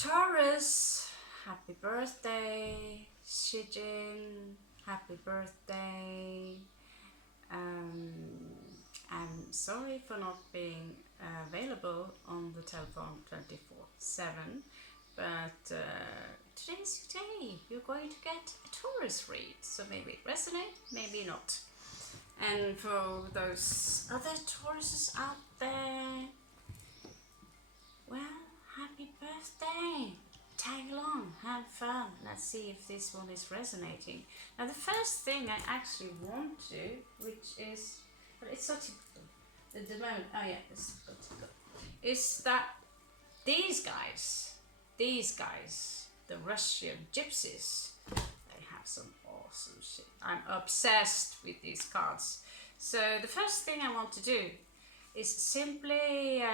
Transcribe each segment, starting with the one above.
Taurus, happy birthday. Shijin, happy birthday. I'm sorry for not being available on the telephone 24/7, but today's your day. You're going to get a Taurus read, so maybe it resonates, maybe not. And for those other Tauruses out there, well, happy birthday! Tag along, have fun. Let's see if this one is resonating. Now, the first thing I actually want to, which is, but it's so typical. The demand, oh yeah, it's typical, is that these guys, the Russian gypsies, they have some awesome shit. I'm obsessed with these cards. So the first thing I want to do is simply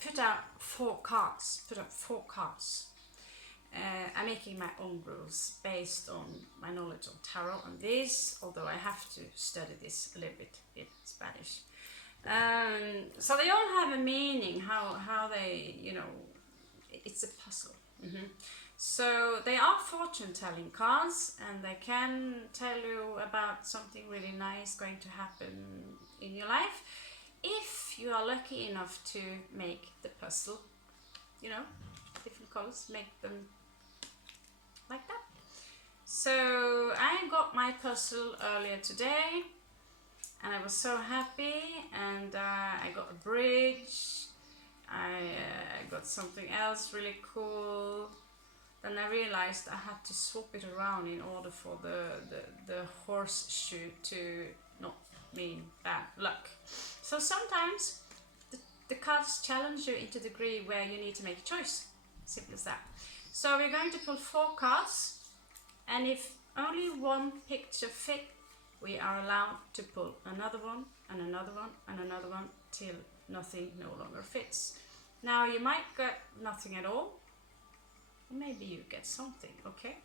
put up four cards. I'm making my own rules based on my knowledge of tarot and this, although I have to study this a little bit in Spanish. So they all have a meaning, how they, you know, it's a puzzle. So they are fortune-telling cards, and they can tell you about something really nice going to happen in your life if you are lucky enough to make the puzzle, you know, different colors, make them like that. So I got my puzzle earlier today, and I was so happy, and I got a bridge, I got something else really cool. Then I realized I had to swap it around in order for the horseshoe to not mean bad luck. So sometimes the cards challenge you into the degree where you need to make a choice. Simple as that. So we're going to pull four cards, and if only one picture fit, we are allowed to pull another one and another one and another one till nothing no longer fits. Now you might get nothing at all, or maybe you get something, okay?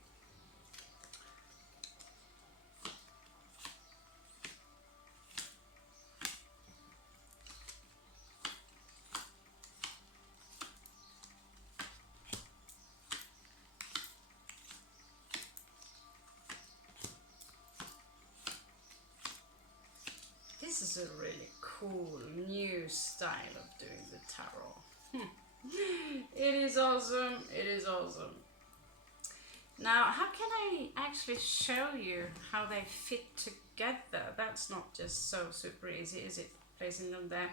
This is a really cool new style of doing the tarot. It is awesome, it is awesome. Now, how can I actually show you how they fit together? That's not just so super easy, is it? Placing them there.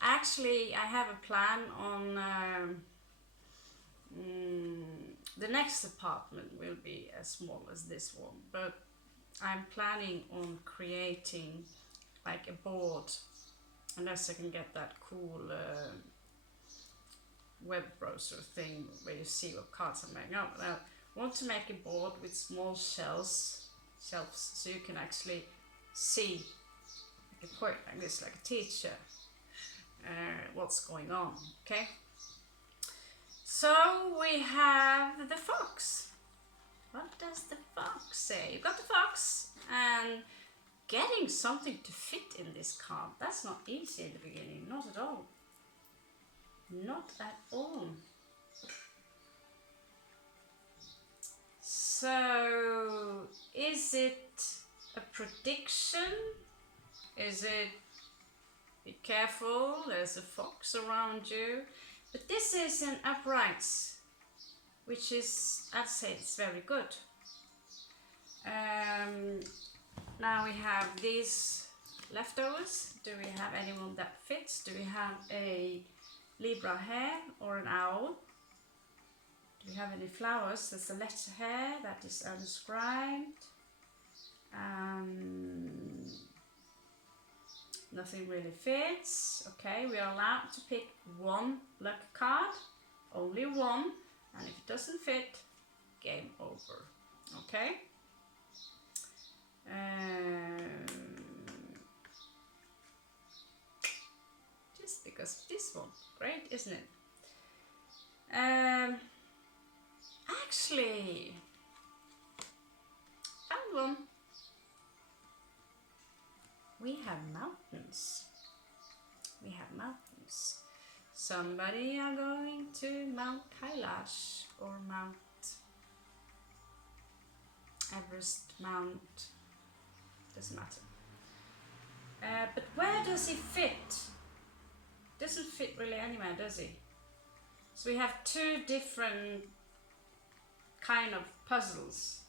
Actually, I have a plan on the next apartment will be as small as this one, but I'm planning on creating like a board, unless I can get that cool web browser thing where you see what cards I'm making up. I want to make a board with small shelves so you can actually see, like a point like this, like a teacher, what's going on, okay? So we have the fox. What does the fox say? You've got the fox, and getting something to fit in this card, that's not easy in the beginning, not at all. Not at all. So, is it a prediction? Is it, be careful, there's a fox around you? But this is an uprights, which is, I'd say it's very good. Now we have these leftovers. Do we have anyone that fits? Do we have a Libra hare or an owl? Do we have any flowers? There's a letter here that is unscribed. Nothing really fits. Okay, we are allowed to pick one luck card, only one, and if it doesn't fit, game over. Okay. Just because this one, great, isn't it? Actually, found one. We have mountains. So somebody are going to Mount Kailash or Mount Everest, Mount, doesn't matter. But where does he fit? Doesn't fit really anywhere, does he? So we have two different kind of puzzles,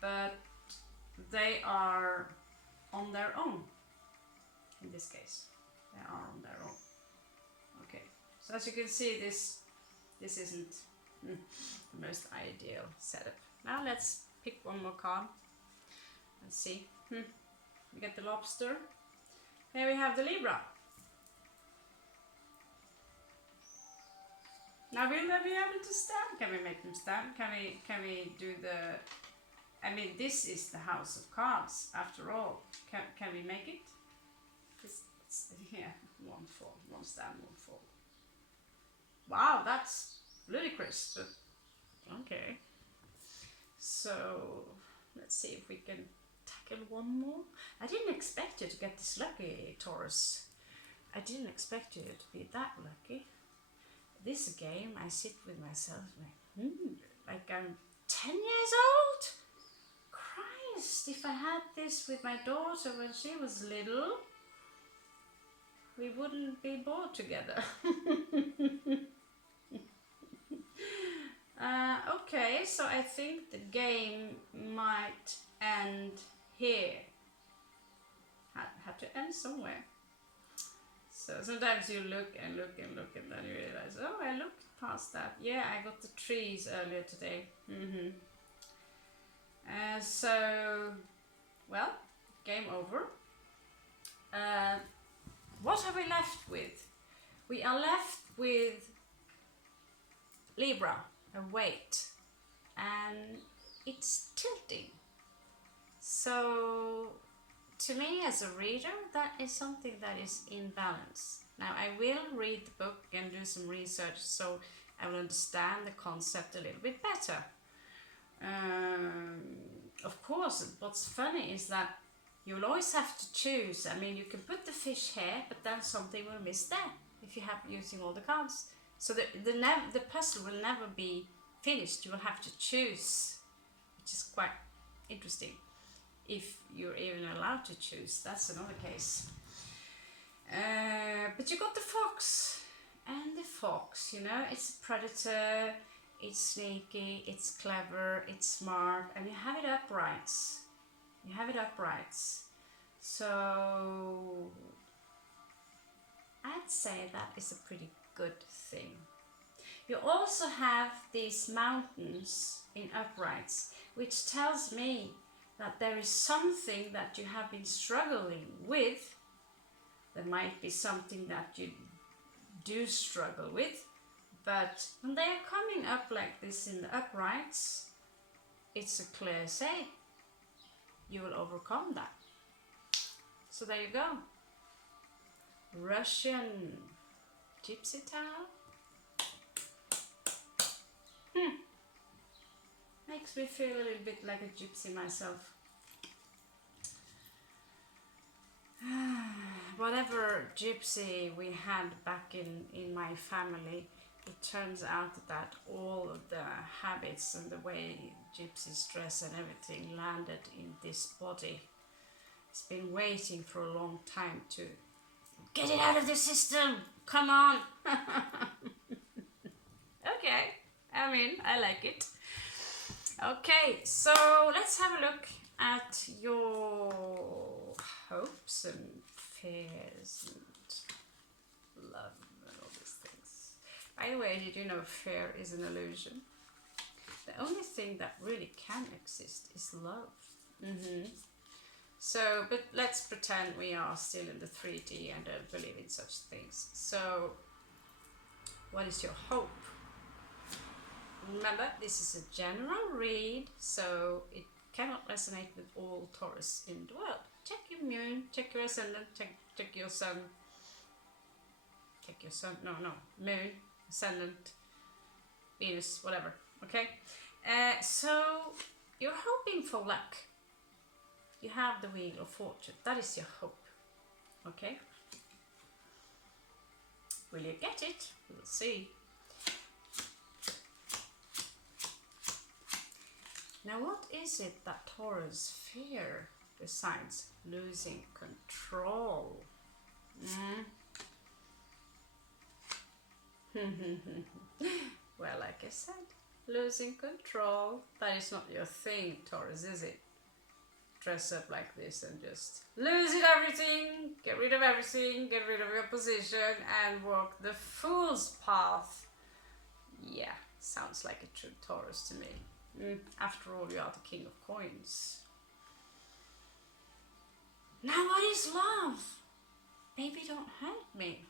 but they are on their own. In this case, they are on their own. Okay, so as you can see, this isn't the most ideal setup. Now let's pick one more card. Let's see. We get the lobster. Here we have the Libra. Now will they be able to stand? Can we make them stand? Can we do the? I mean, this is the House of Cards after all. Can we make it? It's here. One fall, one stand, one fall. Wow, that's ludicrous. But okay. So let's see if we can tackle one more. I didn't expect you to get this lucky, Taurus. I didn't expect you to be that lucky. This game, I sit with myself like I'm 10 years old. Christ, if I had this with my daughter when she was little, we wouldn't be bored together. Okay, so I think the game might end here. Had to end somewhere. So sometimes you look and look and look and then you realize, oh, I looked past that. Yeah, I got the trees earlier today. So, well, game over. What are we left with? We are left with Libra, a weight, and it's tilting. So to me as a reader, that is something that is in balance. Now I will read the book and do some research so I will understand the concept a little bit better. Of course, what's funny is that you'll always have to choose. I mean, you can put the fish here, but then something will miss there if you have using all the cards. So the puzzle will never be finished. You will have to choose, which is quite interesting. If you're even allowed to choose, that's another case. But you got the fox, and the fox, you know, it's a predator, it's sneaky, it's clever, it's smart, and you have it uprights. You have it uprights. So I'd say that is a pretty good thing. You also have these mountains in uprights, which tells me that there is something that you have been struggling with. There might be something that you do struggle with, but when they are coming up like this in the uprights, it's a clear say. You will overcome that. So there you go. Russian gypsy towel. Makes me feel a little bit like a gypsy myself. Whatever gypsy we had back in my family, it turns out that all of the habits and the way gypsies dress and everything landed in this body. It's been waiting for a long time to get it out of the system. Come on. Okay, I mean, I like it. Okay, so let's have a look at your hopes and fears and love and all these things. By the way, did you know fear is an illusion? The only thing that really can exist is love. So, but let's pretend we are still in the 3D and don't believe in such things. So, what is your hope? Remember, this is a general read, so it cannot resonate with all Taurus in the world. Check your moon, check your ascendant, check your sun. Check your sun, no, moon, ascendant, Venus, whatever, okay? So, you're hoping for luck. You have the Wheel of Fortune, that is your hope, okay? Will you get it? We'll see. Now, what is it that Taurus fear besides losing control? Well, like I said, losing control, that is not your thing, Taurus, is it? Dress up like this and just lose it everything, get rid of everything, get rid of your position and walk the fool's path. Yeah, sounds like a true Taurus to me. After all, you are the king of coins. Now what is love? Baby, don't hurt me.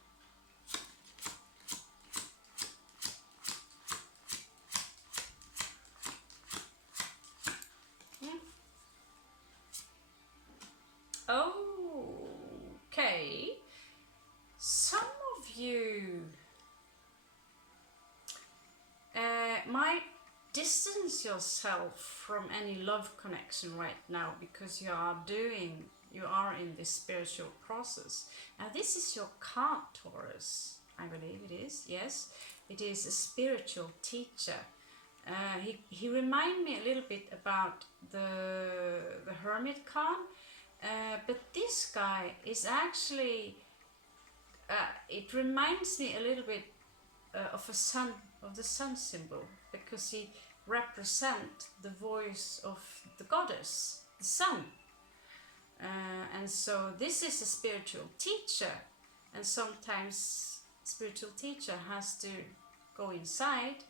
Okay, some of you might distance yourself from any love connection right now because you are in this spiritual process. Now this is your card, Taurus. I believe it is. Yes, it is a spiritual teacher. He reminded me a little bit about the Hermit card. But this guy is actually, it reminds me a little bit of the sun symbol, because he represents the voice of the goddess, the sun. And so this is a spiritual teacher, and sometimes spiritual teacher has to go inside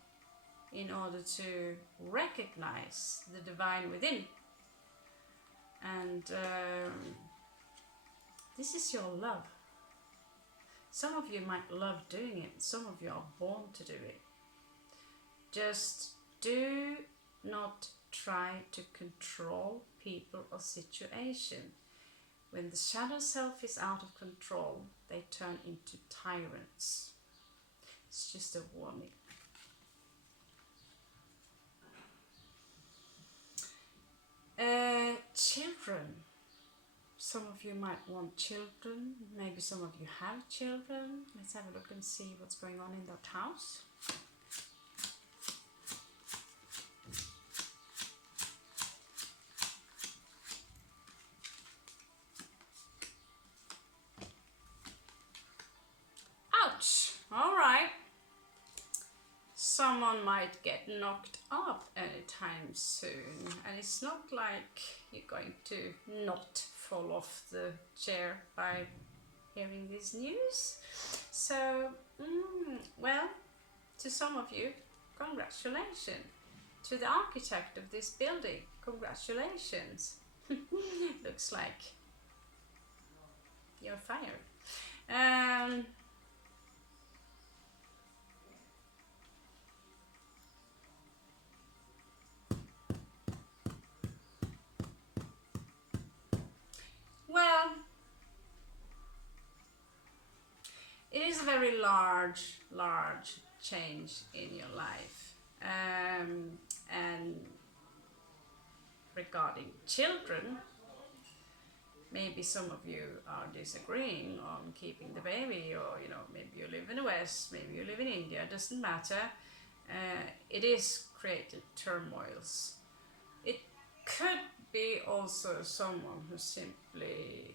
in order to recognize the divine within. And this is your love. Some of you might love doing it. Some of you are born to do it. Just do not try to control people or situation. When the shadow self is out of control, they turn into tyrants. It's just a warning. Children. Some of you might want children. Maybe some of you have children. Let's have a look and see what's going on in that house. Ouch! All right. Someone might get knocked up anytime soon, and it's not like you're going to not fall off the chair by hearing this news. So, well, to some of you, congratulations. To the architect of this building, congratulations. Looks like you're fired. Well, it is a very large change in your life. And regarding children, maybe some of you are disagreeing on keeping the baby, or maybe you live in the West, maybe you live in India, doesn't matter. It is created turmoils. It could be also someone who simply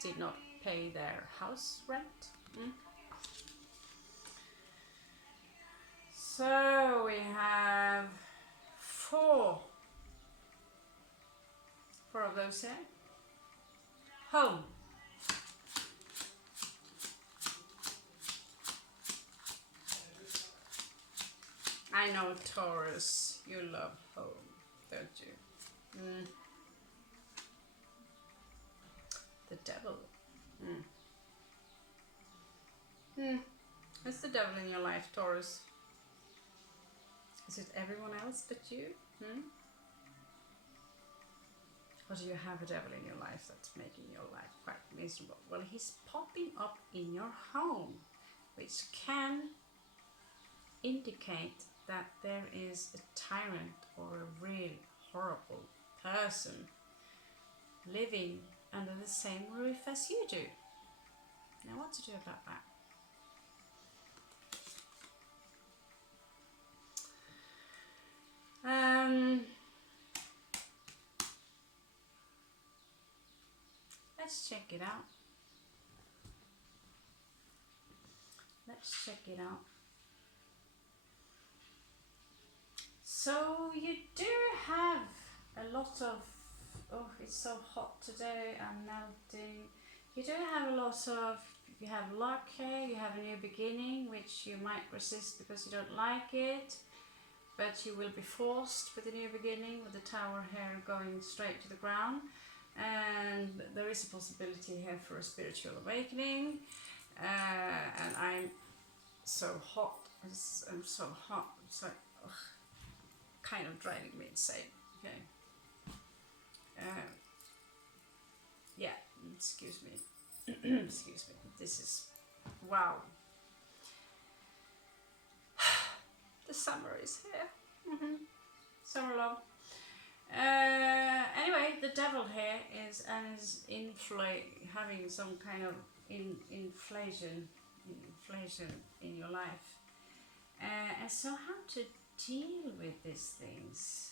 did not pay their house rent. So we have four of those here. Home. I know, Taurus, you love home, don't you? The devil. What's the devil in your life, Taurus? Is it everyone else but you? Or do you have a devil in your life that's making your life quite miserable? Well, he's popping up in your home, which can indicate that there is a tyrant or a really horrible person living under the same roof as you do. Now what to do about that? Let's check it out. Let's check it out. So you do have a lot of, oh, it's so hot today, I'm melting. You do have a lot of, you have luck here, you have a new beginning, which you might resist because you don't like it, but you will be forced with the new beginning, with the tower here going straight to the ground. And there is a possibility here for a spiritual awakening. And I'm so hot, I'm so hot, it's like, ugh, kind of driving me insane. Okay. Yeah, excuse me. Excuse me. This is, wow. The summer is here. Summer love. Anyway, the devil here is having some kind of inflation in your life. And so how to deal with these things?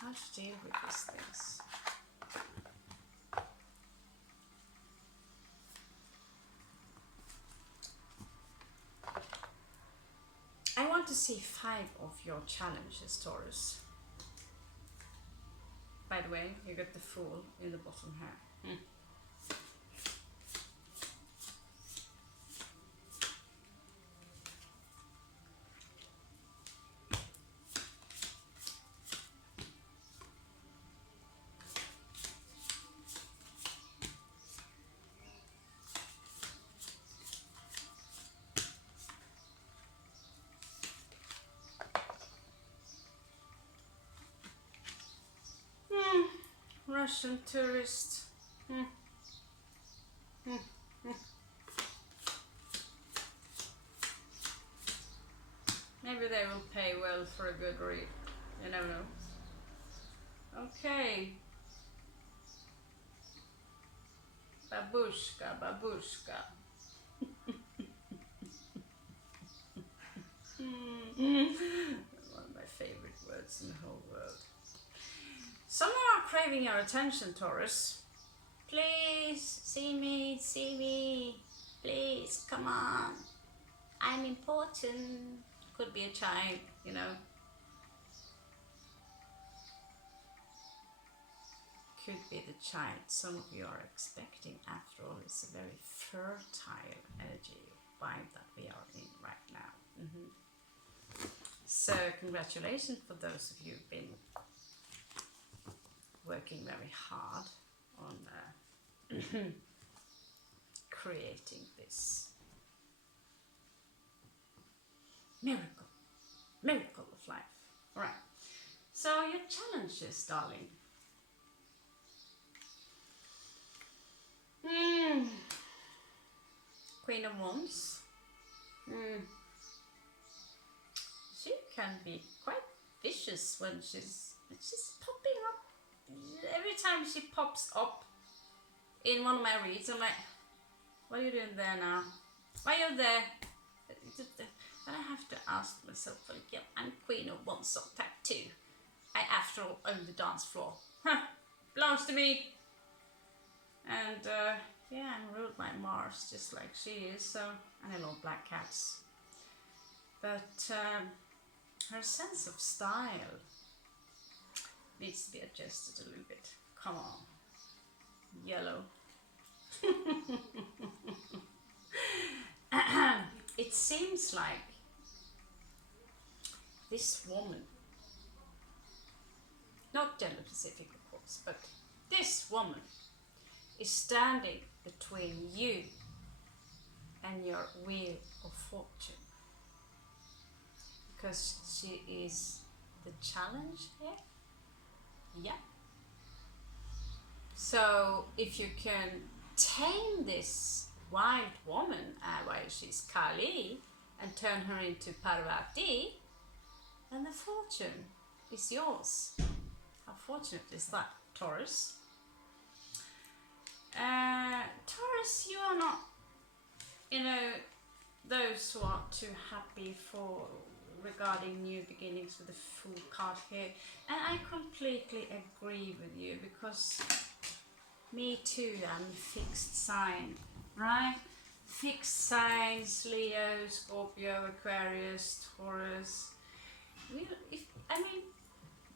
How to deal with these things? I want to see 5 of your challenges, Taurus. By the way, you got the Fool in the bottom here. Russian tourist. Maybe they will pay well for a good read. You never know. Okay. Babushka, babushka. One of my favorite words in the whole world. Some are craving your attention, Taurus. Please, see me, please, come on. I'm important. Could be a child, you know. Could be the child some of you are expecting. After all, it's a very fertile energy vibe that we are in right now. So congratulations for those of you who've been working very hard on creating this miracle of life. All right. So your challenges, darling. Queen of Wands. She can be quite vicious when she's popping up. Every time she pops up in one of my reads, I'm like, what are you doing there now? Why are you there? Then I have to ask myself, like, yeah, I'm Queen of Wands, so tattoo. I, after all, own the dance floor. Belongs to me. And yeah, I'm ruled by Mars, just like she is. So, and I love black cats. But her sense of style needs to be adjusted a little bit. Come on, yellow. It seems like this woman, not gender specific of course, but this woman is standing between you and your wheel of fortune, because she is the challenge here. Yeah. So if you can tame this wild woman while she's Kali and turn her into Parvati, then the fortune is yours. How fortunate is that, Taurus? Taurus, you are not, those who are too happy for regarding new beginnings with the Fool card here. And I completely agree with you, because me too, I'm fixed sign, right? Fixed signs, Leo, Scorpio, Aquarius, Taurus.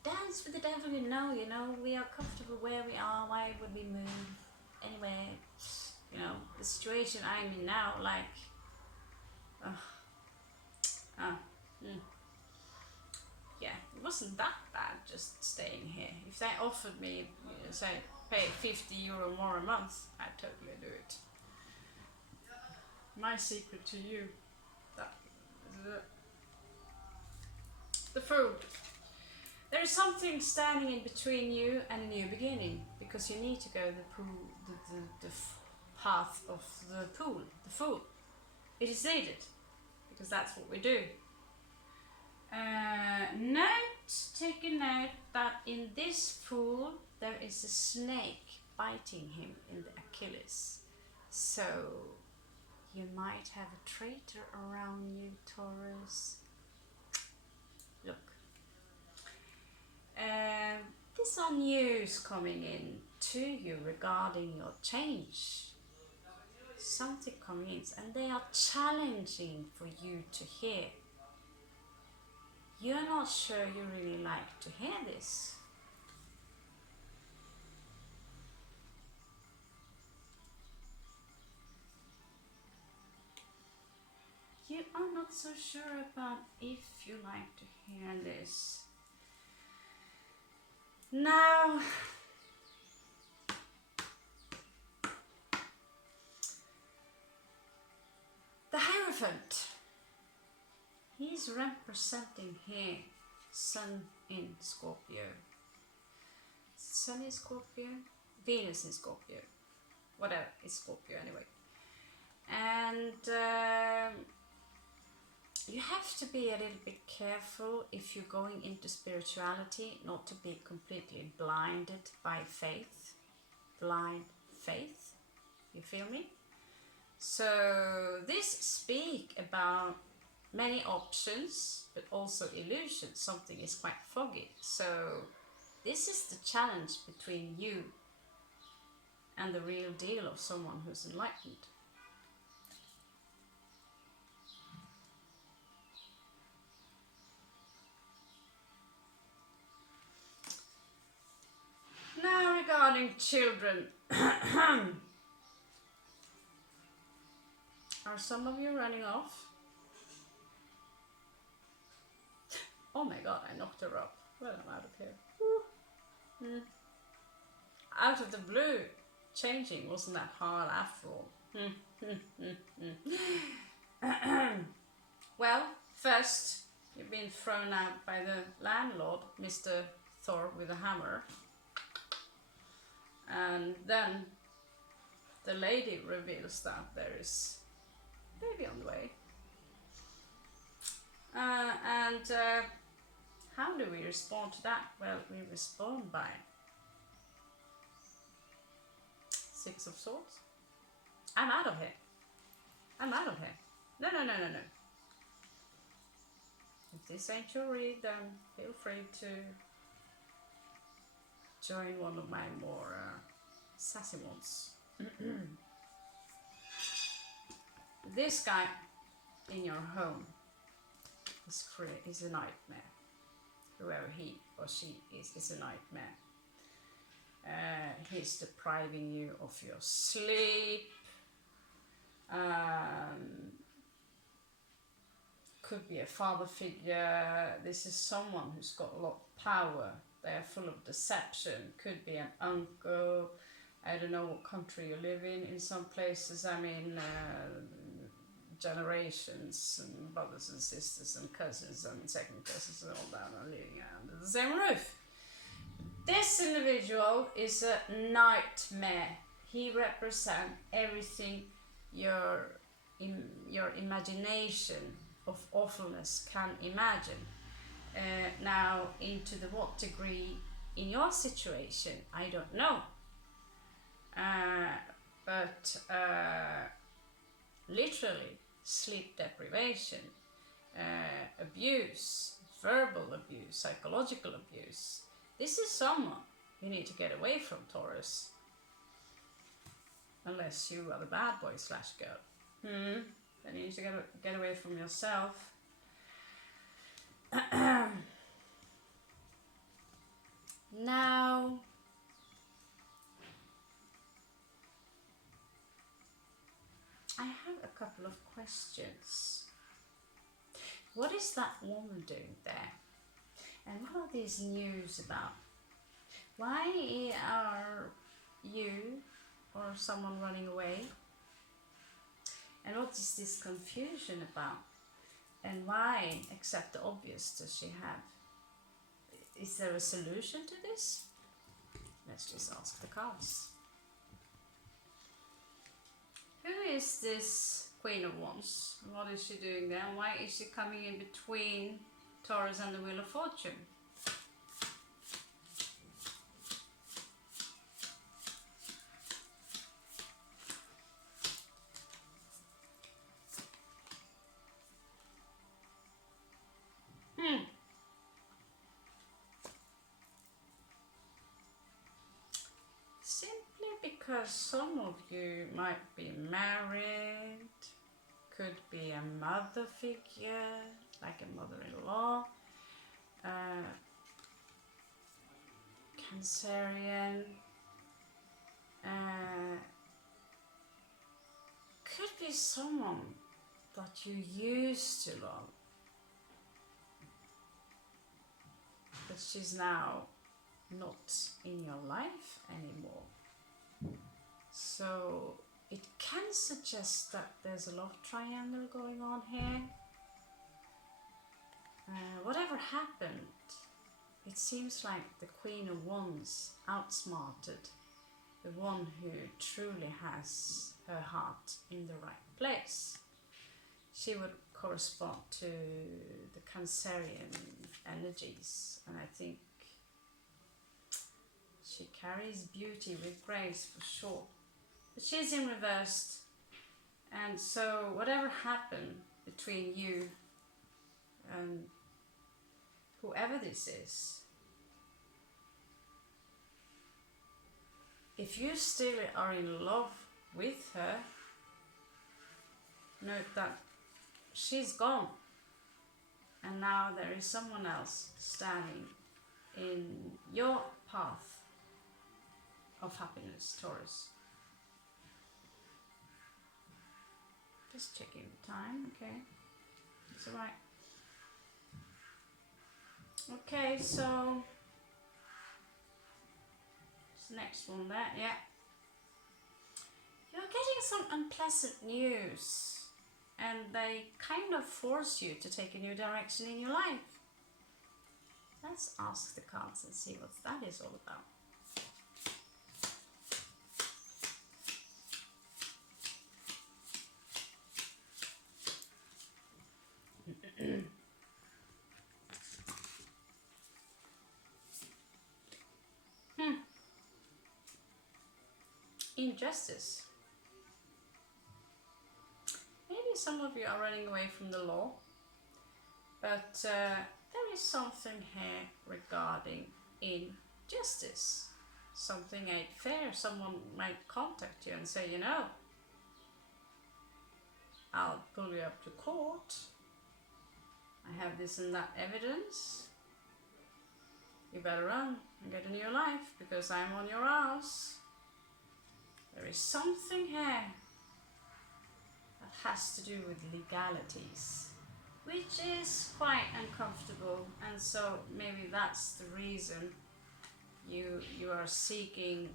Dance with the devil, we are comfortable where we are. Why would we move? Anyway, the situation I'm in now, like, yeah, it wasn't that bad just staying here. If they offered me, say, pay €50 more a month, I'd totally do it. My secret to you, that the Fool. There is something standing in between you and a new beginning, because you need to go the path of the Fool. It is needed, because that's what we do. Take a note that in this Fool there is a snake biting him in the Achilles. So you might have a traitor around you, Taurus. Look. These are news coming in to you regarding your change. Something coming in, and they are challenging for you to hear. You're not sure you really like to hear this. You are not so sure about if you like to hear this. Now, the Hierophant, he's representing here Sun in Scorpio. Sun in Scorpio? Venus in Scorpio. Whatever, it's Scorpio anyway. And you have to be a little bit careful if you're going into spirituality, not to be completely blinded by faith. Blind faith. You feel me? So this speak about many options, but also illusions. Something is quite foggy. So this is the challenge between you and the real deal of someone who's enlightened. Now regarding children. Are some of you running off? Oh my god, I knocked her up. Well, I'm out of here. Out of the blue, changing wasn't that hard after all. Well, first, you've been thrown out by the landlord, Mr. Thor with a hammer. And then the lady reveals that there is a baby on the way. How do we respond to that? Well, we respond by Six of Swords. I'm out of here. I'm out of here. No. If this ain't your read, then feel free to join one of my more sassy ones. This guy in your home is a nightmare. Whoever he or she is a nightmare. He's depriving you of your sleep. Could be a father figure. This is someone who's got a lot of power. They are full of deception. Could be an uncle. I don't know what country you live in. In some places, generations and brothers and sisters and cousins and second cousins and all that are living under the same roof. This individual is a nightmare. He represents everything your imagination of awfulness can imagine. Now, into the what degree in your situation, I don't know. But literally, sleep deprivation, abuse, verbal abuse, psychological abuse. This is someone you need to get away from, Taurus. Unless you are the bad boy / girl. Then you need to get away from yourself. Now, I have a couple of questions. What is that woman doing there? And what are these news about? Why are you or someone running away? And what is this confusion about? And why, except the obvious, does she have? Is there a solution to this? Let's just ask the cards. Who is this Queen of Wands? What is she doing there? And why is she coming in between Taurus and the Wheel of Fortune? Simply because some of you might be married, could be a mother figure, like a mother-in-law, Cancerian, could be someone that you used to love, but she's now not in your life anymore. So it can suggest that there's a love triangle going on here. Whatever happened, it seems like the Queen of Wands outsmarted the one who truly has her heart in the right place. She would correspond to the Cancerian energies, and I think she carries beauty with grace for sure. But she's in reverse, and so whatever happened between you and whoever this is, if you still are in love with her, note that she's gone, and now there is someone else standing in your path of happiness, Taurus. Just checking the time, okay, it's alright. Okay, so this next one there, yeah. You're getting some unpleasant news, and they kind of force you to take a new direction in your life. Let's ask the cards and see what that is all about. Injustice. Maybe some of you are running away from the law, but there is something here regarding injustice. Something ain't fair. Someone might contact you and say, you know, I'll pull you up to court. I have this and that evidence. You better run and get a new life because I'm on your ass. There is something here that has to do with legalities, which is quite uncomfortable, and so maybe that's the reason you are seeking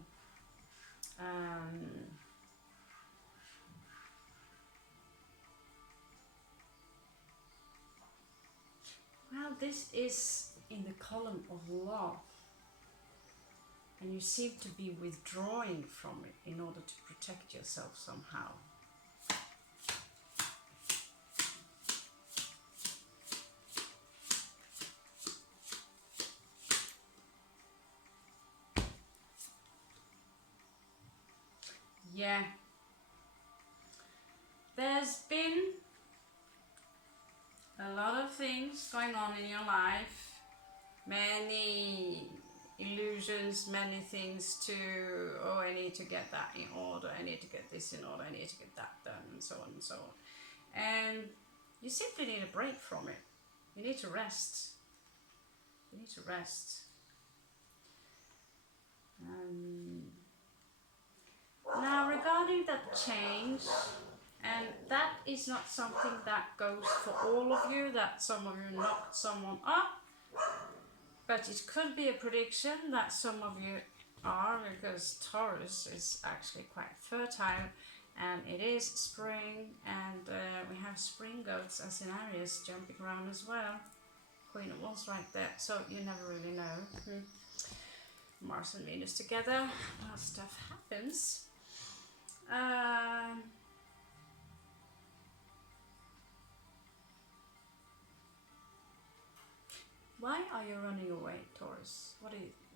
well, this is in the column of love, and you seem to be withdrawing from it in order to protect yourself somehow. yeah, there's been a lot of things going on in your life, many illusions, many things to, oh, I need to get that in order, I need to get this in order, I need to get that done, and so on and so on. And you simply need a break from it. You need to rest. You need to rest. Now, regarding that change, and that is not something that goes for all of you, that some of you knocked someone up, but it could be a prediction that some of you are, because Taurus is actually quite fertile, and it is spring, and we have spring goats as in Aries jumping around as well. Queen of Wands right there, so you never really know. Mars and Venus together, a lot of stuff happens. Why are you running away, Taurus?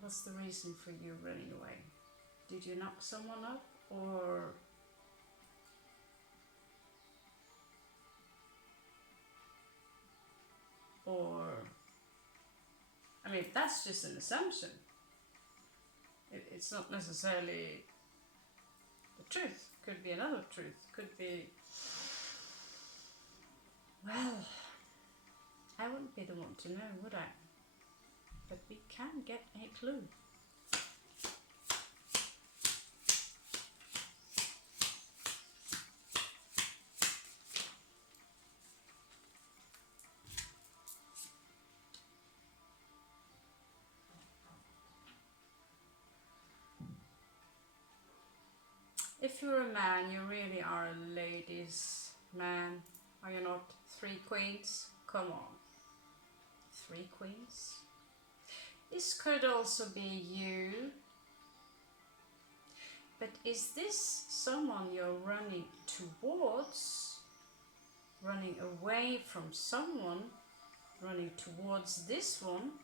What's the reason for you running away? Did you knock someone up, or I mean, that's just an assumption. It's not necessarily the truth. Could be another truth. Could be, well, I wouldn't be the one to know, would I? But we can get a clue. If you're a man, you really are a ladies' man, are you not? 3 queens? Come on. 3 queens? This could also be you. But is this someone you're running towards? Running away from someone? Running towards this one?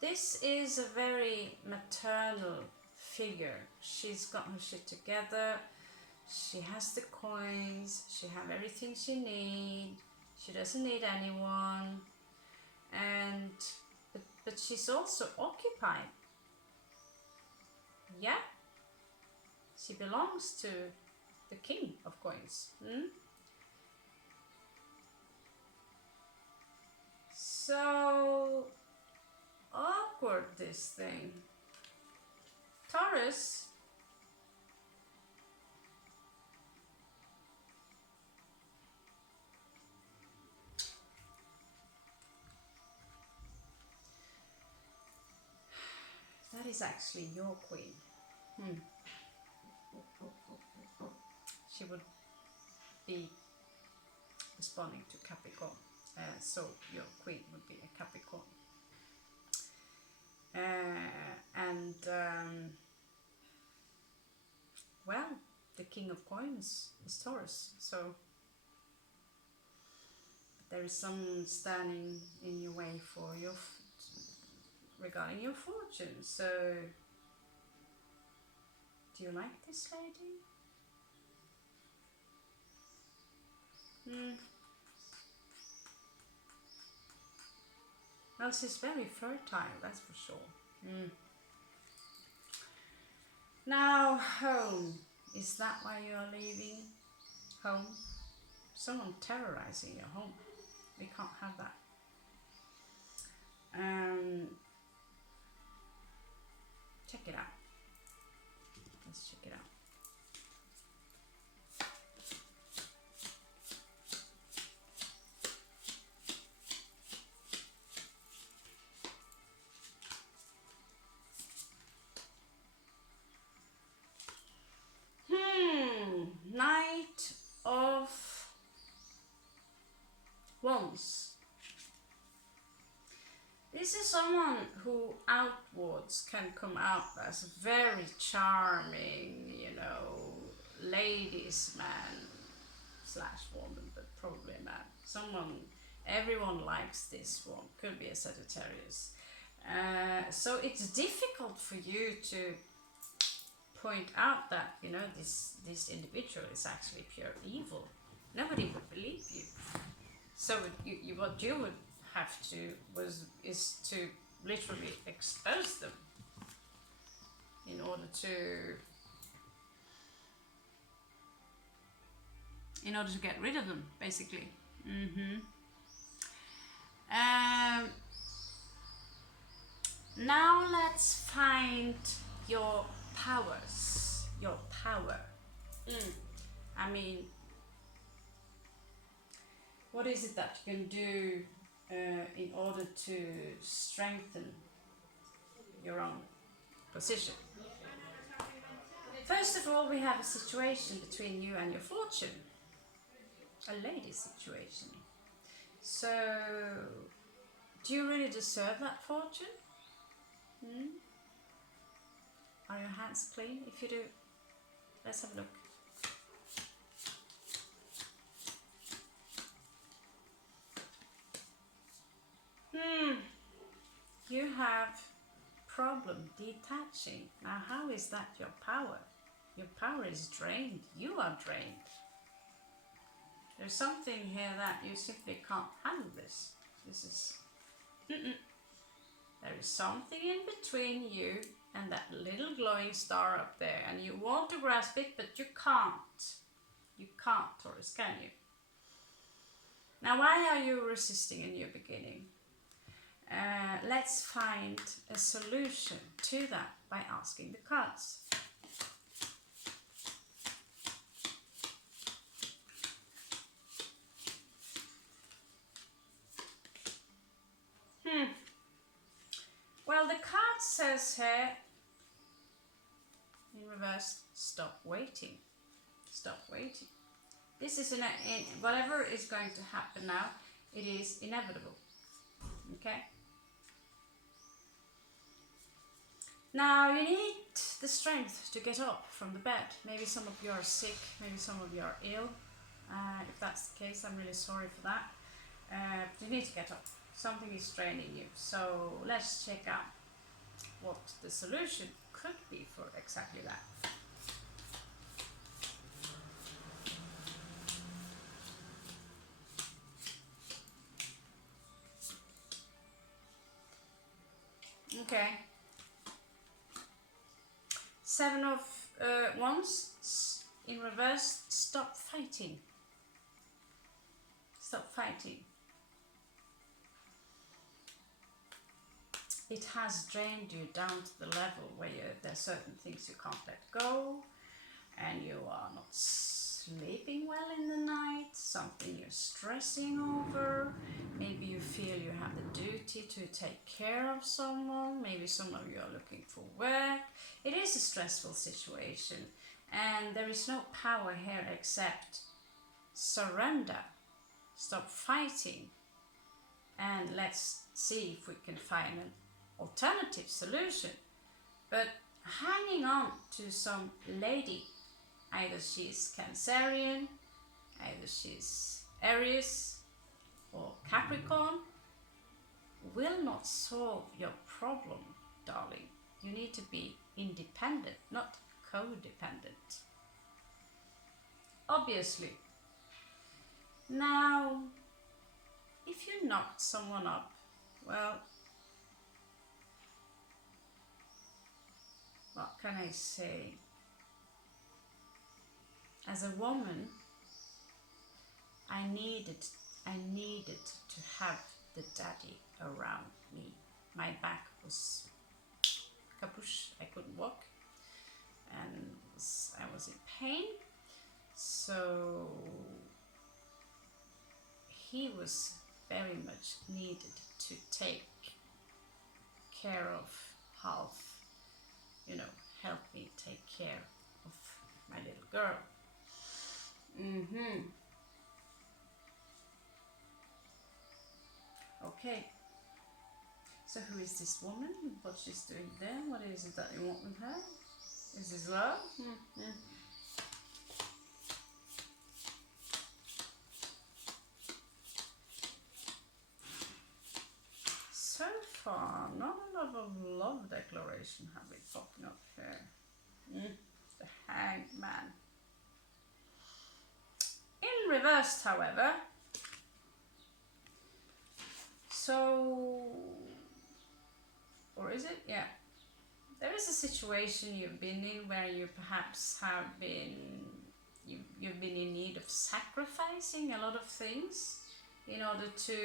This is a very maternal figure. She's got her shit together. She has the coins. She has everything she needs. She doesn't need anyone. And but she's also occupied. Yeah. She belongs to the king of coins. So awkward, this thing. Taurus, that is actually your queen. She would be responding to Capricorn, so your queen would be a Capricorn. Well, the king of coins is Taurus, so there is someone standing in your way for your regarding your fortune. So do you like this lady? Well, she's very fertile, that's for sure. Now, home. Is that why you are leaving home? Someone terrorizing your home. We can't have that. Check it out. Let's check it out. Knight of Wands. This is someone who outwards can come out as a very charming, ladies man / woman, but probably a man. Someone, everyone likes this one. Could be a Sagittarius. So it's difficult for you to point out that, you know, this individual is actually pure evil, nobody would believe you. So what you would have to is to literally expose them in order to get rid of them, basically. Now let's find your powers, your power. I mean, what is it that you can do in order to strengthen your own position? First of all, we have a situation between you and your fortune, a lady situation. So, do you really deserve that fortune? Are your hands clean? If you do, let's have a look. You have problem detaching. Now, how is that your power? Your power is drained. You are drained. There's something here that you simply can't handle this. This is... There is something in between you and that little glowing star up there, and you want to grasp it, but you can't. You can't, Taurus, can you? Now, why are you resisting a new beginning? Let's find a solution to that by asking the cards. Well, the card says here, in reverse, stop waiting. Stop waiting. This is whatever is going to happen now, it is inevitable. Okay? Now you need the strength to get up from the bed. Maybe some of you are sick, maybe some of you are ill. If that's the case, I'm really sorry for that. You need to get up. Something is straining you. So let's check out what the solution could be for exactly that. Okay. Seven of Wands in reverse. Stop fighting. Stop fighting. It has drained you down to the level where there are certain things you can't let go, and you are not sleeping well in the night, something you're stressing over. Maybe you feel you have the duty to take care of someone. Maybe some of you are looking for work. It is a stressful situation, and there is no power here except surrender. Stop fighting, and let's see if we can find an alternative solution. But hanging on to some lady, either she's Cancerian, either she's Aries or Capricorn, will not solve your problem, darling. You need to be independent, not codependent. Obviously. Now, if you knocked someone up, well, what can I say? As a woman, I needed to have the daddy around me. My back was kapoosh, I couldn't walk, and I was in pain, so he was very much needed to take care of, help me take care of my little girl. Okay, so who is this woman? What she's doing there? What is it that you want with her? Is this love? So far, not a lot of love declaration have been popping up here. reversed, however. So, or is it? Yeah. There is a situation you've been in where you perhaps have been, you've been in need of sacrificing a lot of things in order to,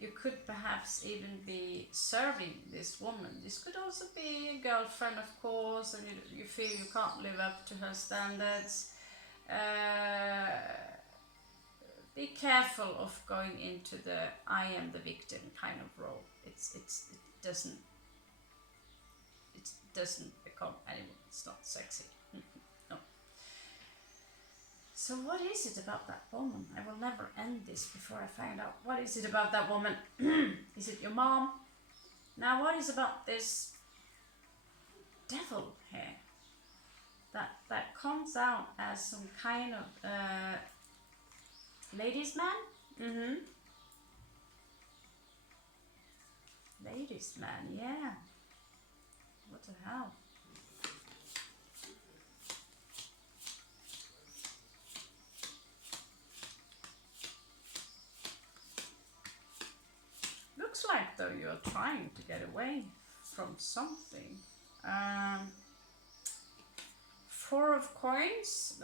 you could perhaps even be serving this woman. This could also be a girlfriend, of course, and you feel you can't live up to her standards. Be careful of going into the I am the victim kind of role. It doesn't become anyone. It's not sexy. No. So what is it about that woman? I will never end this before I find out. What is it about that woman? Is it your mom? Now what is about this devil here? That comes out as some kind of ladies man? Ladies man, yeah. What the hell? Looks like though you're trying to get away from something. Four of cups.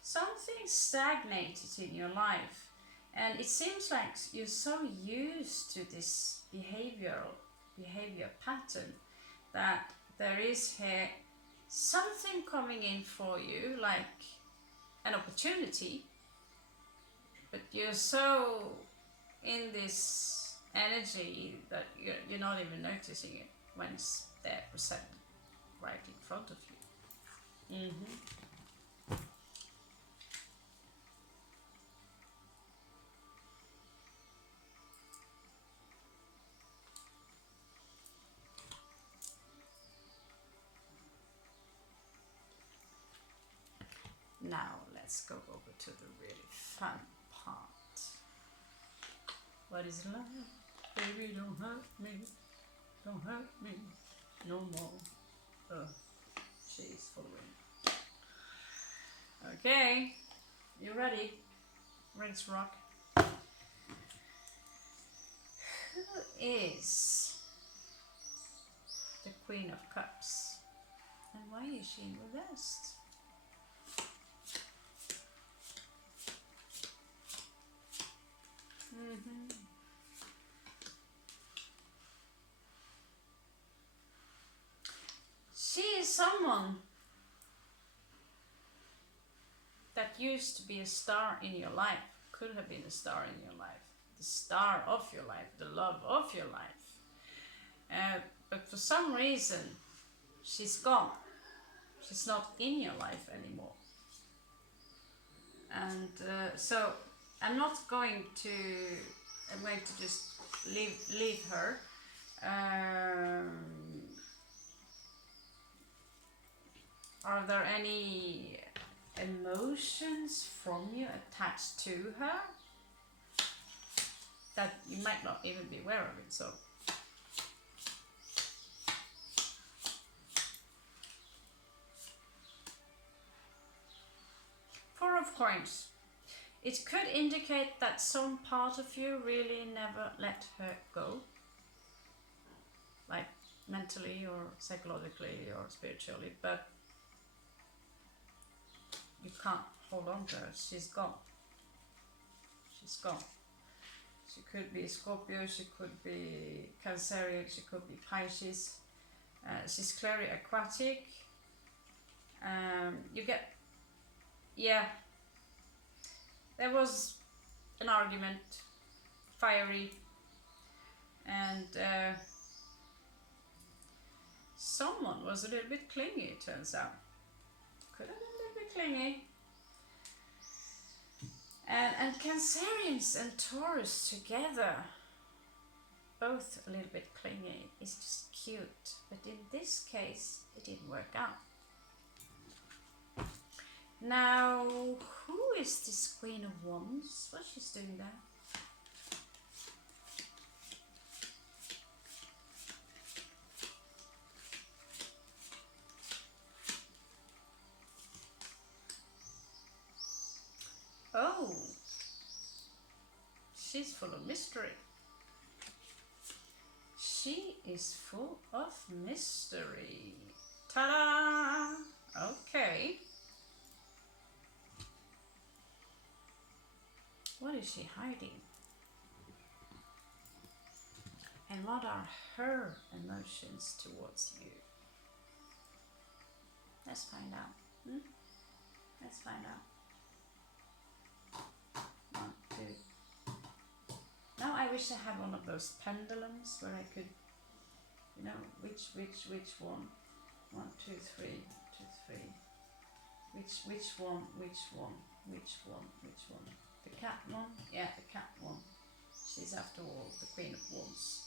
Something stagnated in your life. And it seems like you're so used to this behavior pattern that there is here something coming in for you, like an opportunity, but you're so in this energy that you're not even noticing it when it's there present right in front of you. Now let's go over to the really fun part. What is love? Baby, don't hurt me. Don't hurt me no more. Oh, she's following. Okay, you ready? Ready to rock? Who is the Queen of Cups? And why is she in reversed? She is someone that used to be a star in your life, could have been a star in your life, the star of your life, the love of your life. But for some reason, she's gone. She's not in your life anymore. And so I'm going to just leave her. Are there any emotions from you attached to her that you might not even be aware of it? So Four of Coins. It could indicate that some part of you really never let her go, like mentally or psychologically or spiritually, but you can't hold on to her. She's gone. She's gone. She could be Scorpio, she could be Cancerian, she could be Pisces. She's clearly aquatic. There was an argument, fiery, and someone was a little bit clingy, it turns out. Could have been a little bit clingy. And Cancerians and Taurus together, both a little bit clingy, is just cute. But in this case, it didn't work out. Now, who is this Queen of Wands? What's she doing there? full of mystery. She is full of mystery. Ta-da! Okay. What is she hiding? And what are her emotions towards you? Let's find out. Let's find out. 1, 2. Now I wish I had one of those pendulums where I could, you know, which one? 1, 2, 3, 2, 3. Which one? The cat one? Yeah, the cat one. She's after all the Queen of Wands.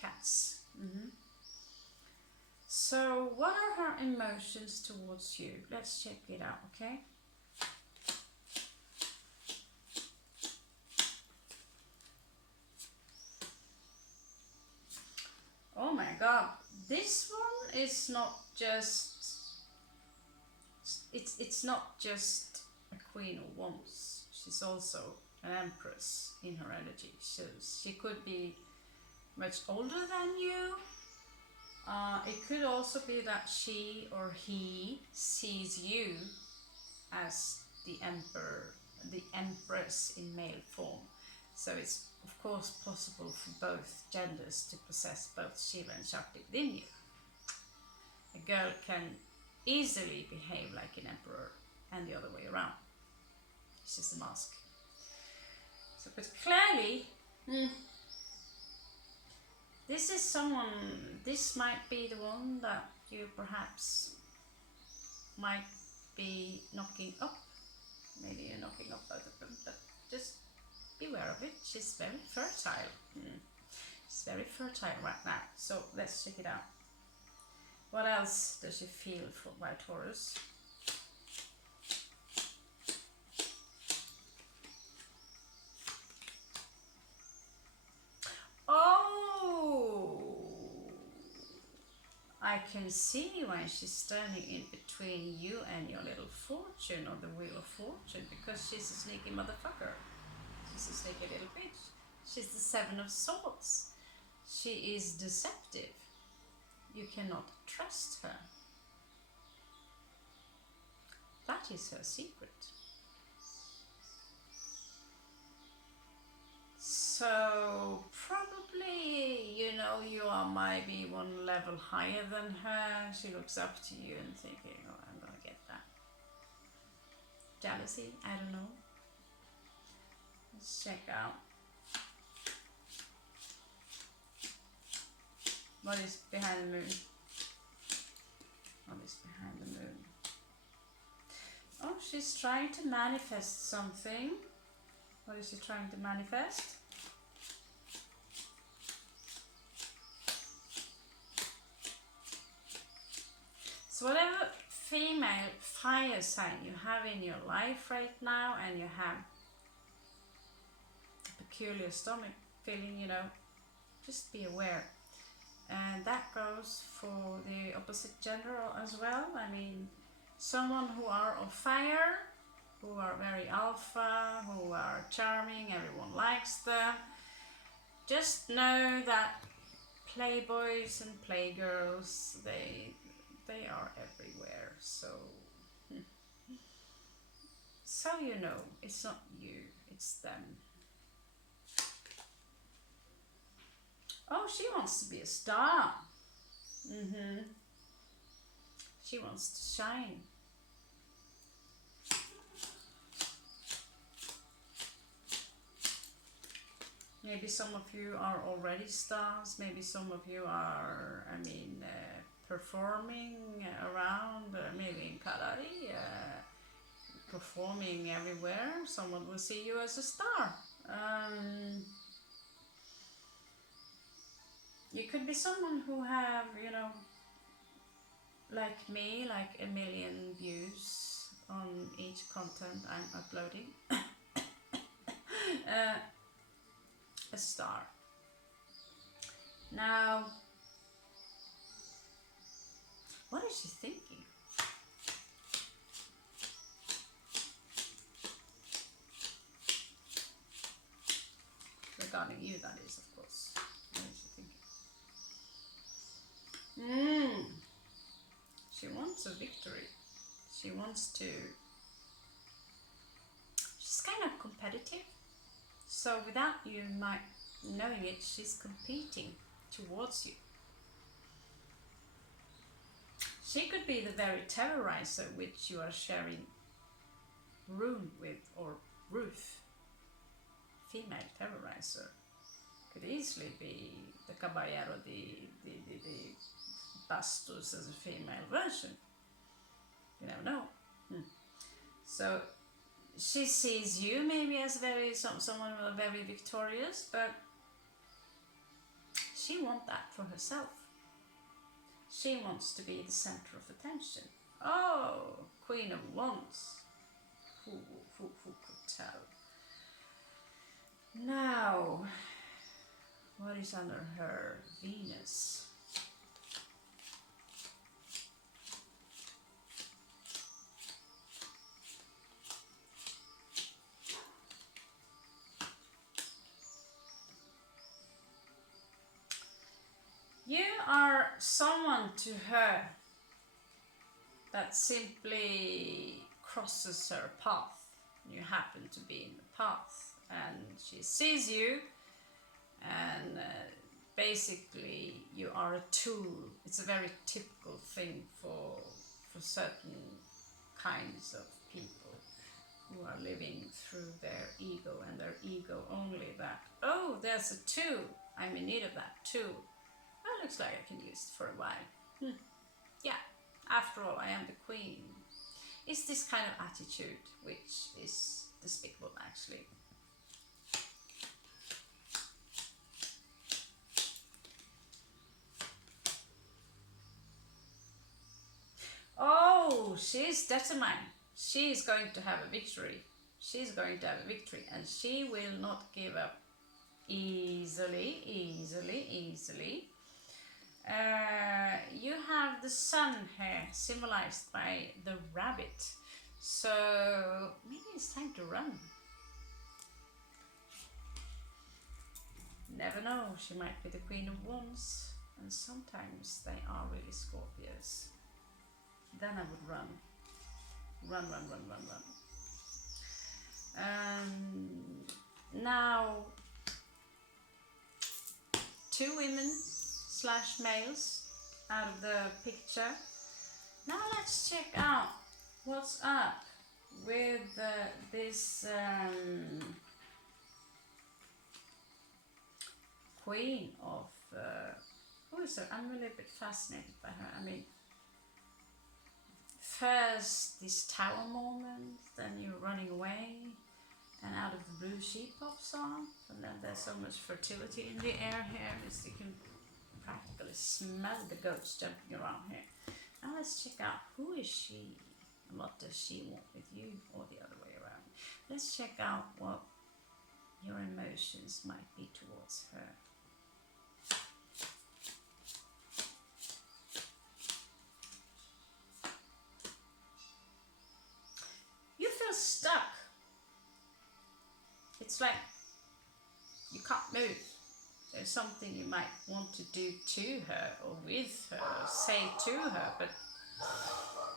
Cats. So what are her emotions towards you? Let's check it out, okay? Oh my god, this one is not just, it's not just a Queen of Wands. She's also an Empress in her energy. So she could be much older than you. It could also be that she or he sees you as the Emperor, the Empress in male form. So it's of course possible for both genders to possess both Shiva and Shakti within you. A girl can easily behave like an emperor and the other way around. It's just a mask. So, but clearly, this is someone, this might be the one that you perhaps might be knocking up. Maybe you're knocking up both of them, but just beware of it. She's very fertile. She's very fertile right now. So let's check it out. What else does she feel for by Taurus? I can see when she's standing in between you and your little fortune, or the wheel of fortune, because she's a sneaky motherfucker. She's a sneaky little bitch. She's the 7 of Swords. She is deceptive. You cannot trust her. That is her secret. So probably, you know, you are maybe one level higher than her. She looks up to you and thinking, oh, I'm gonna get that. Jealousy? I don't know. Let's check out. What is behind the moon? What is behind the moon? Oh, she's trying to manifest something. What is she trying to manifest? So whatever female fire sign you have in your life right now, and you have a peculiar stomach feeling, you know, just be aware. And that goes for the opposite gender as well. I mean, someone who are of fire, who are very alpha, who are charming, everyone likes them. Just know that playboys and playgirls, they are everywhere. So you know, it's not you, it's them. Oh, she wants to be a star. She wants to shine. Maybe some of you are already stars. Maybe some of you are, performing around, maybe in Kalari, performing everywhere. Someone will see you as a star. You could be someone who have, you know, like me, like 1 million views on each content I'm uploading. A star. Now, what is she thinking? The you that is, of course. What is she thinking? She wants a victory. She wants to... She's kind of competitive. So without you might knowing it, she's competing towards you. She could be the very terrorizer which you are sharing room with, or roof. Female terrorizer. Could easily be the caballero, the bastos as a female version. You never know. So she sees you maybe as someone very victorious, but she wants that for herself. She wants to be the center of attention. Oh, Queen of Wands. Who could tell? Now, what is under her Venus? You are someone to her that simply crosses her path. You happen to be in the path, and she sees you, and basically you are a tool. It's a very typical thing for certain kinds of people who are living through their ego, and their ego only that, oh, there's a tool, I'm in need of that tool. Well, looks like I can use it for a while. Yeah, after all, I am the queen. It's this kind of attitude which is despicable, actually. Oh, she's determined. She's going to have a victory. She's going to have a victory, and she will not give up easily. You have the sun here, symbolized by the rabbit. So maybe it's time to run. Never know, she might be the Queen of Wands, and sometimes they are really Scorpios. Then I would run. Run. Now, 2 women / males out of the picture. Now let's check out what's up with this Queen of... who is her? I'm a little bit fascinated by her. I mean, first this tower moment, then you're running away, and out of the blue she pops up, and then there's so much fertility in the air here, as you can practically smell the goats jumping around here. Now let's check out, who is she, and what does she want with you, or the other way around. Let's check out what your emotions might be towards her. You feel stuck. It's like you can't move. There's something you might want to do to her, or with her, or say to her, but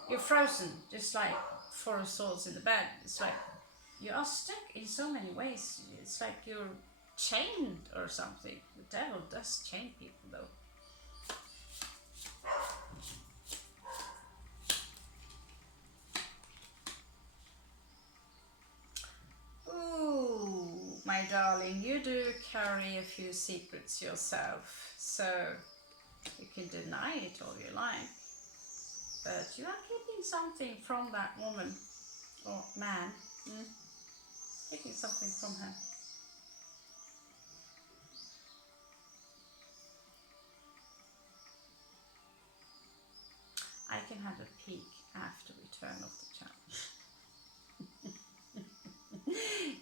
you're frozen, just like 4 of Swords in the bed. It's like you are stuck in so many ways. It's like you're chained or something. The devil does chain people, though. My darling, you do carry a few secrets yourself, so you can deny it all you like, but you are keeping something from that woman or man, keeping something from her. I can have a peek after we turn off the channel.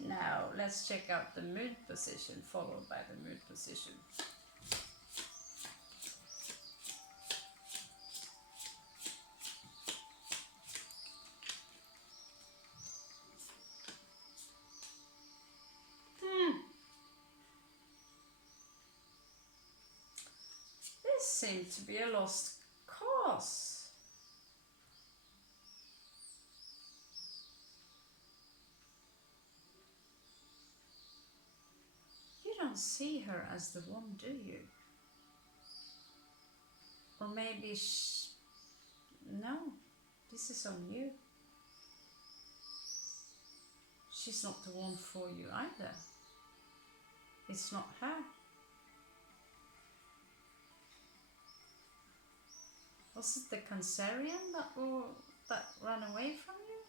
Now let's check out the moon position, followed by the moon position. this seemed to be a lost cause. You don't see her as the one, do you? Or maybe no, this is on you. She's not the one for you either. It's not her. Was it the Cancerian that ran away from you?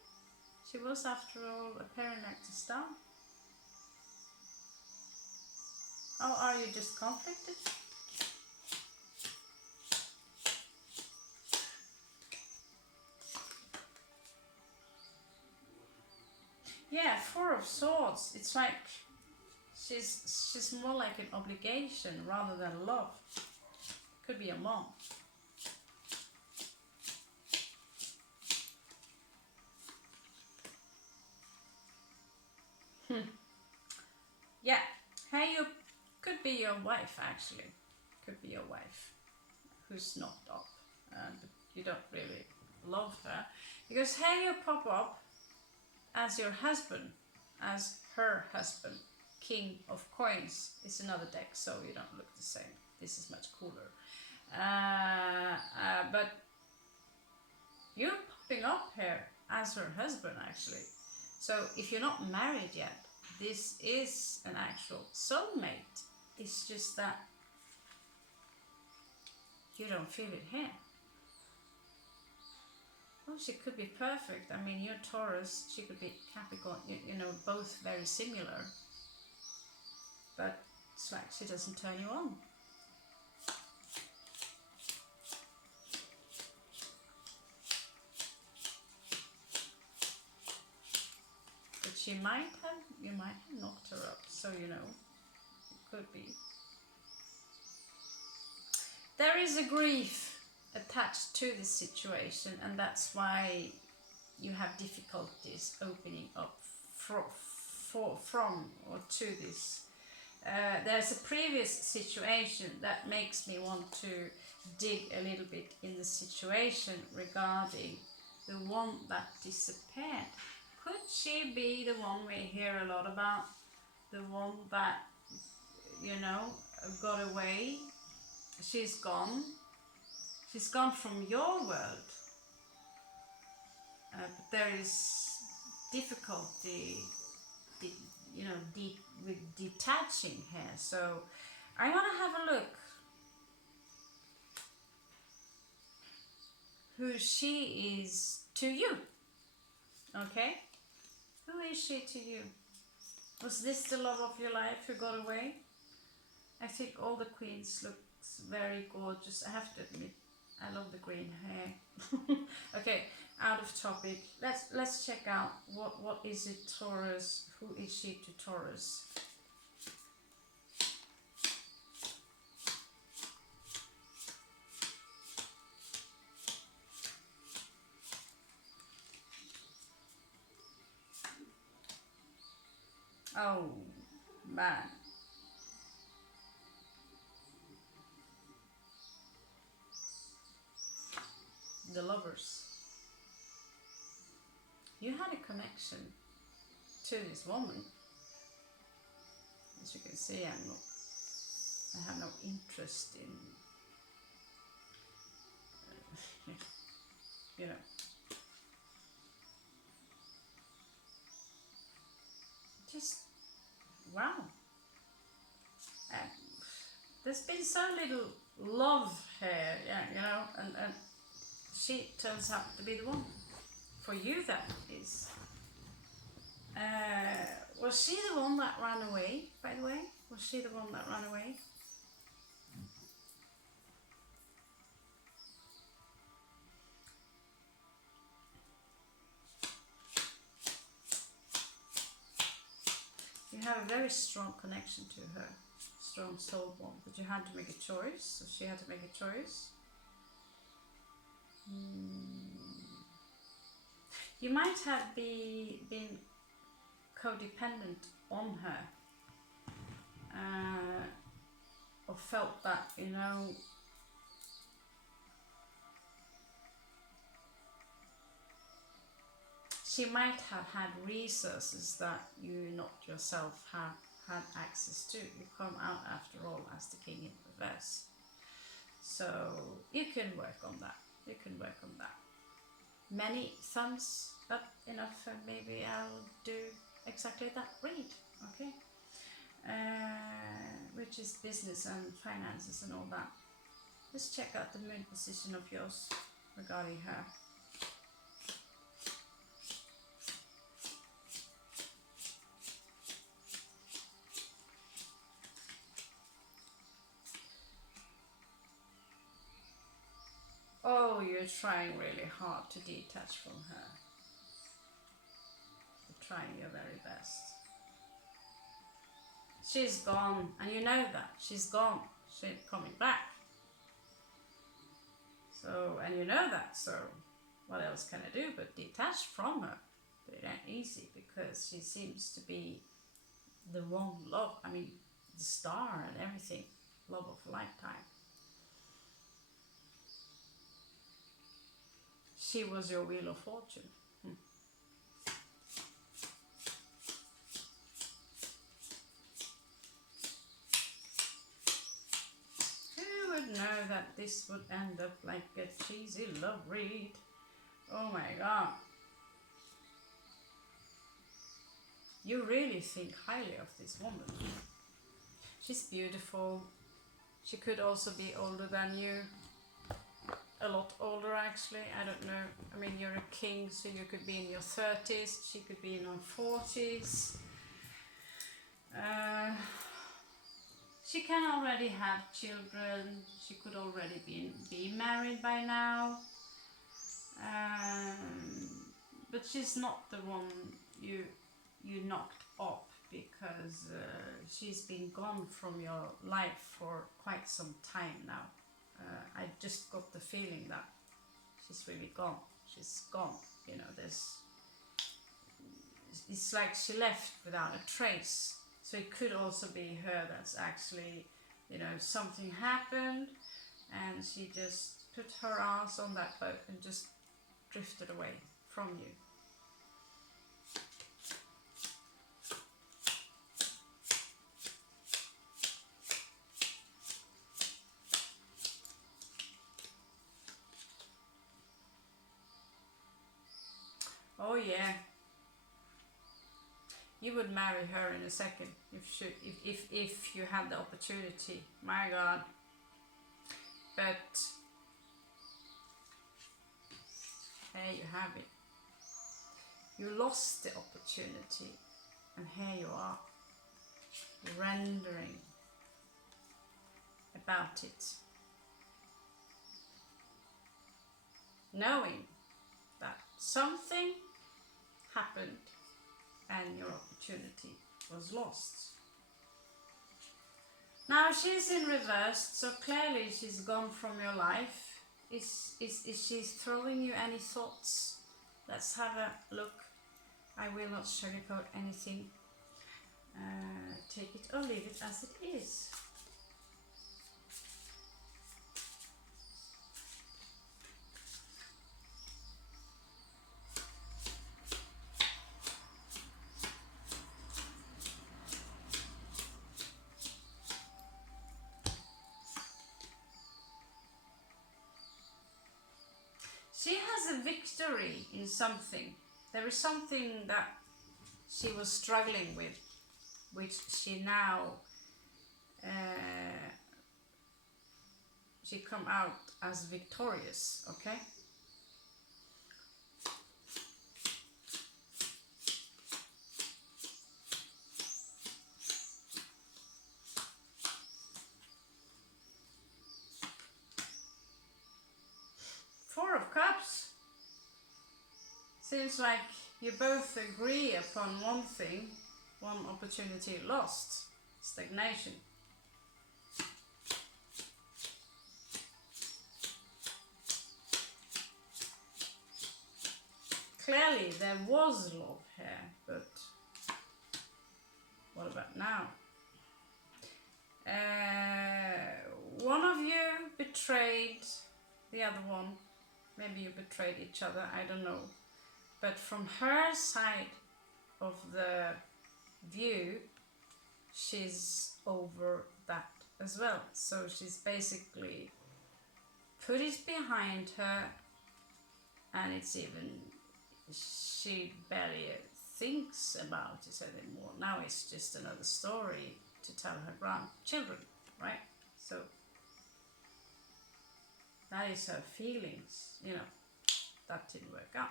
She was, after all, a Paranectar star. Oh, are you just conflicted? Yeah, Four of Swords. It's like she's more like an obligation rather than love. Could be a mom. Yeah, hey, you could be your wife actually. Could be your wife who's knocked up and you don't really love her. Because here you pop up as your husband, as her husband. King of Coins is another deck, so you don't look the same. This is much cooler. But you're popping up here as her husband actually. So if you're not married yet, this is an actual soulmate. It's just that you don't feel it here. Well, she could be perfect. I mean, you're Taurus, she could be Capricorn, you know, both very similar. But it's like she doesn't turn you on. But you might have knocked her up, so you know, it could be. There is a grief attached to this situation, and that's why you have difficulties opening up from or to this. There's a previous situation that makes me want to dig a little bit in the situation regarding the one that disappeared. Could she be the one we hear a lot about? The one that, you know, got away? She's gone. She's gone from your world. But there is difficulty, you know, with detaching here. So I want to have a look who she is to you. Okay? Who is she to you? Was this the love of your life who got away? I think all the queens look very gorgeous. I have to admit, I love the green hair. Okay, out of topic. Let's check out what is it, Taurus? Who is she to Taurus? Oh man. The Lovers. You had a connection to this woman. As you can see, I have no interest in, you know. Just, wow. There's been so little love here, yeah, you know, and she turns out to be the one. For you, that is. Was she the one that ran away, by the way? Was she the one that ran away? You have a very strong connection to her, strong soul bond, but you had to make a choice, so she had to make a choice. You might have been codependent on her, or felt that, you know, she might have had resources that you not yourself have had access to. You come out after all as the king in reverse. So you can work on that. You can work on that. Many thumbs up enough, and maybe I'll do exactly that read. Okay. Which is business and finances and all that. Let's check out the moon position of yours regarding her. Oh, you're trying really hard to detach from her. You're trying your very best. She's gone, and you know that. She's gone. She ain't coming back. So, and you know that, so what else can I do but detach from her? But it ain't easy, because she seems to be the wrong love. I mean, the star and everything. Love of a lifetime. She was your wheel of fortune. Who would know that this would end up like a cheesy love read? Oh my god. You really think highly of this woman. She's beautiful. She could also be older than you. A lot older, actually. I don't know. I mean, you're a king, so you could be in your 30s. She could be in her 40s. She can already have children. She could already be married by now. But she's not the one you knocked up, because she's been gone from your life for quite some time now. I just got the feeling that she's really gone. She's gone. You know, it's like she left without a trace. So it could also be her that's actually, you know, something happened and she just put her ass on that boat and just drifted away from you. Oh yeah, you would marry her in a second if you had the opportunity. My God. But here you have it. You lost the opportunity, and here you are, rendering about it, knowing that something happened and your opportunity was lost. Now she's in reverse, so clearly she's gone from your life. Is she throwing you any thoughts? Let's have a look. I will not sugarcoat anything. Take it or leave it as it is. She has a victory in something. There is something that she was struggling with, which she now she come out as victorious. Okay. Four of Cups. Seems like you both agree upon one thing, one opportunity lost. Stagnation. Clearly there was love here, but what about now? One of you betrayed the other one. Maybe you betrayed each other, I don't know. But from her side of the view, she's over that as well. So she's basically put it behind her, and it's even, she barely thinks about it anymore. Now it's just another story to tell her grandchildren, right? So that is her feelings, you know, that didn't work out.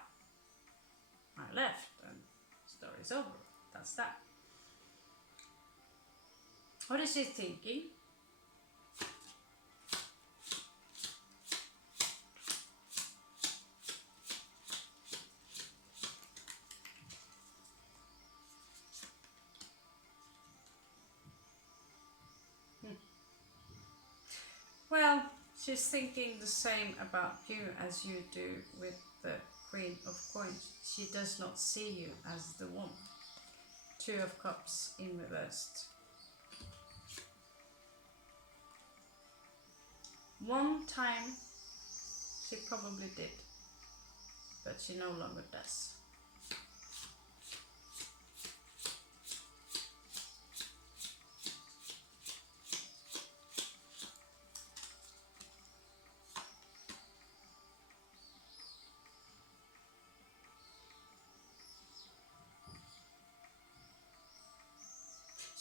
I left and story's over. That's that. What is she thinking? Well, she's thinking the same about you as you do with the Queen of Coins. She does not see you as the one. Two of Cups in reversed. One time she probably did, but she no longer does.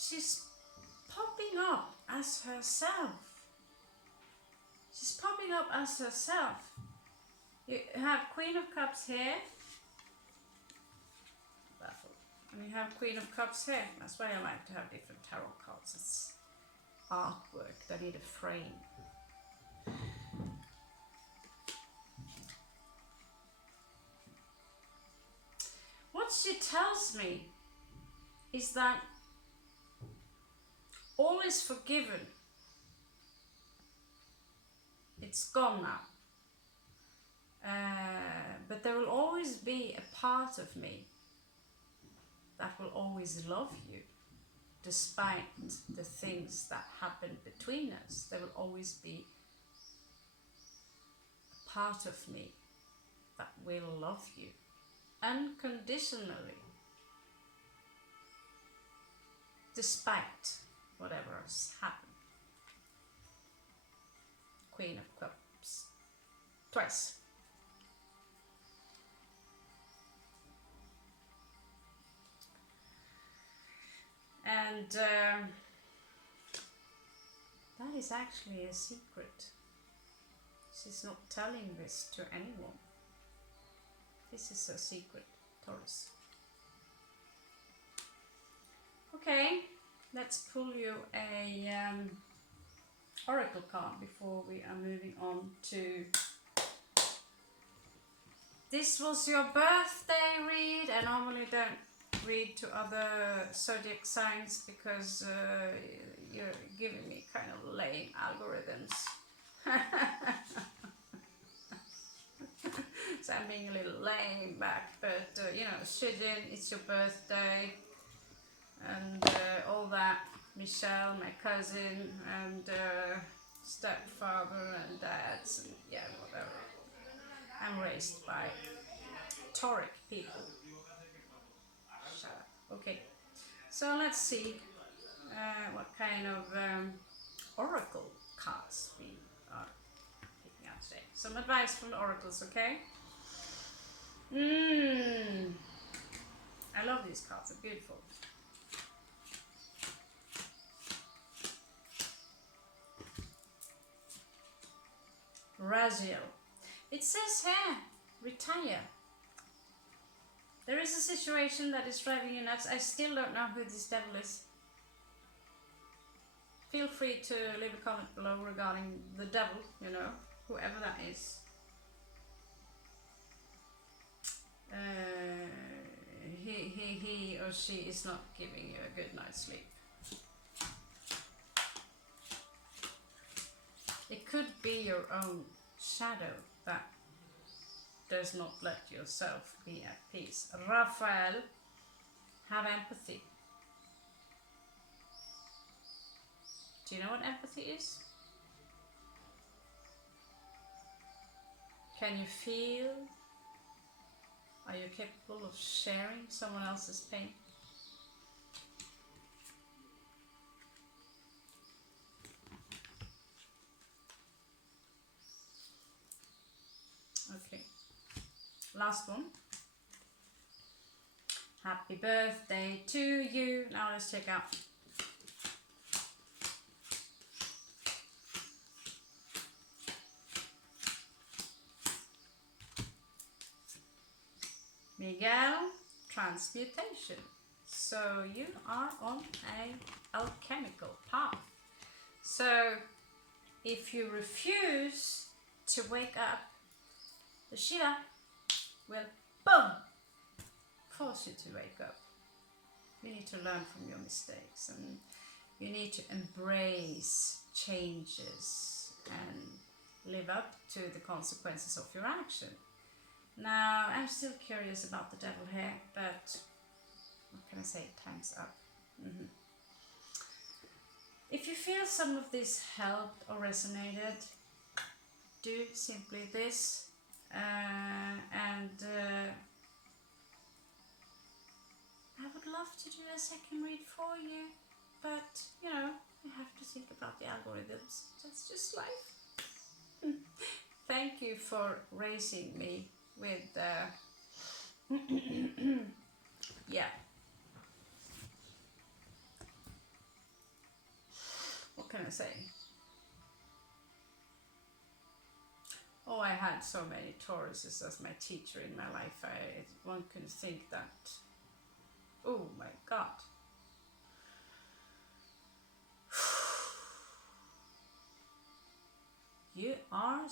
She's popping up as herself. She's popping up as herself. You have Queen of Cups here. Baffled. And you have Queen of Cups here. That's why I like to have different tarot cards. It's artwork. They need a frame. What she tells me is that all is forgiven. It's gone now. But there will always be a part of me that will always love you, despite the things that happened between us. There will always be a part of me that will love you unconditionally, despite whatever has happened. Queen of Cups. Twice. And that is actually a secret. She's not telling this to anyone. This is a secret, Taurus. Okay, let's pull you a oracle card before we are moving on to... This was your birthday read. I normally don't read to other zodiac signs because you're giving me kind of lame algorithms. So I'm being a little lame back, but you know, Shijin, it's your birthday, and all that. Michelle, my cousin, and stepfather and dads, and yeah, whatever. I'm raised by Tauric people. Shut up. Okay, so let's see what kind of oracle cards we are picking out today. Some advice from the oracles, okay? I love these cards, they're beautiful. Raziel. It says here, retire. There is a situation that is driving you nuts. I still don't know who this devil is. Feel free to leave a comment below regarding the devil, you know, whoever that is. He or she is not giving you a good night's sleep. It could be your own shadow that does not let yourself be at peace. Raphael, have empathy. Do you know what empathy is? Can you feel Are you capable of sharing someone else's pain? Okay, last one. Happy birthday to you. Now let's check out. Miguel, transmutation. So you are on a alchemical path. So if you refuse to wake up, the Shiva will, boom, force you to wake up. You need to learn from your mistakes, and you need to embrace changes and live up to the consequences of your action. Now, I'm still curious about the devil here, but what can I say? Time's up. If you feel some of this helped or resonated, do simply this, and I would love to do a second read for you, but you know, you have to think about the algorithms. That's just life. Thank you for raising me with yeah. What can I say? Oh, I had so many Tauruses as my teacher in my life. One can think that, oh my God. You are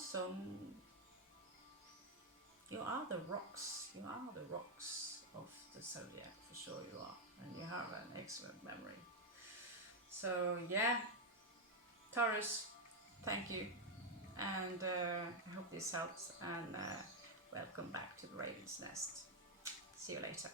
the rocks. You are the rocks of the zodiac, for sure you are. And you have an excellent memory. So yeah, Taurus, thank you. And I hope this helps, and welcome back to the Raven's Nest. See you later.